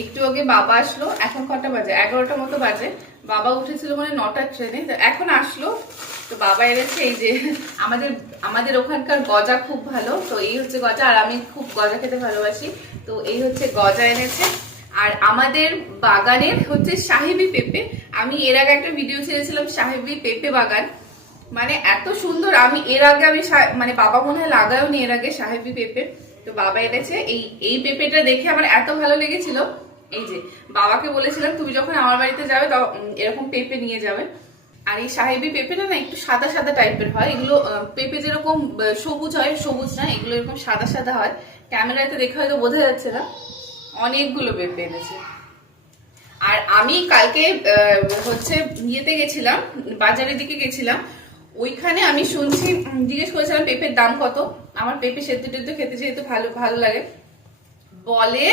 একটু আগে বাবা আসলো, এখন কটা বাজে, 11টা মতো বাজে। বাবা উঠেছিল মানে 9টার ট্রেনে, তো এখন আসলো। তো বাবা এনেছে এই যে আমাদের আমাদের ওখানকার গজা খুব ভালো, তো এই হচ্ছে গজা। আর আমি খুব গজা খেতে ভালোবাসি, তো এই হচ্ছে গজা এনেছে। আর আমাদের বাগানের হচ্ছে সাহেবি পেঁপে। আমি এর আগে একটা ভিডিও ছেড়েছিলাম সাহেবি পেঁপে বাগান, মানে এত সুন্দর। আমি এর আগে মানে বাবা মনে হয় লাগায়ওনি এর আগে সাহেবি পেঁপে। তো বাবা এনেছে এই এই পেঁপেটা দেখে আমার এত ভালো লেগেছিল। এই যে বাবাকে বলেছিলাম তুমি যখন আমার বাড়িতে যাবে তখন এরকম পেঁপে নিয়ে যাবে। আর এই সাহেবি পেঁপেটা না একটু সাদা সাদা টাইপের হয়। এগুলো পেঁপে যেরকম সবুজ হয়, সবুজ না, এগুলো এরকম সাদা সাদা হয়। ক্যামেরাতে দেখে হয়তো বোঝা যাচ্ছে না। অনেকগুলো পেঁপে এনেছে। আর আমি কালকে হচ্ছে ইয়েতে গেছিলাম, বাজারের দিকে গেছিলাম। ওইখানে আমি শুনছি, জিজ্ঞেস করেছিলাম পেঁপের দাম কত। আমার পেঁপে সেদ্ধ টেদ্ধ খেতে যেহেতু ভালো ভালো লাগে, বলে